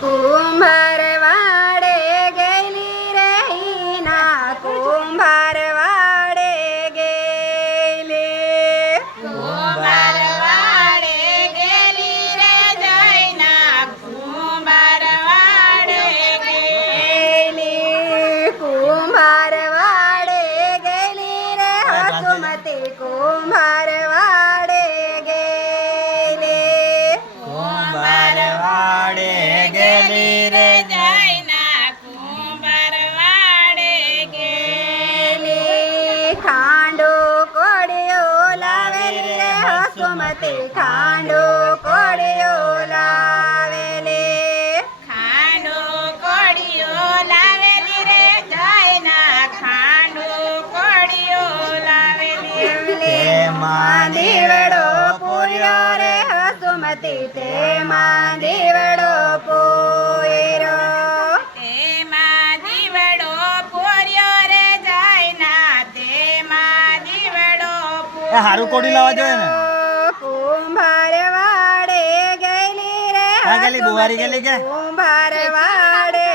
કુંભાર વાડે ગયેલી રે હિના કુંભાર વાડે ગયેલી કુંભાર વાડે ગેલી રે જયના કુંભાર વાડે ગયેલી કુંભાર વાડે ગયેલી રે હસુમતી કુંભાર વાડે ગયેલી કુંભાર વાડે ગેલી રે જયના કુંભાર વાડે ગયેલી ખાંડો કોડિયો લાવેલી રે હસુમતી ખાંડો કોડિયો લાવેલી ખાંડો કોડિયો લાવેલી રે જયના ખાંડો કોડિયો લાવેલી તેમાં દીવડો પૂર્યો રે હસુમતી તેમાં દીવડો પૂર્યો તેમાં દીવડો પૂર્યો રે જયના તેમાં દીવડો હારું કોડી લાવવા જોઈએ ને કુંભાર વાડે ગયેલી રે ક્યાં ગયેલી? બુહારી ગયેલી કે? કુંભાર વાડે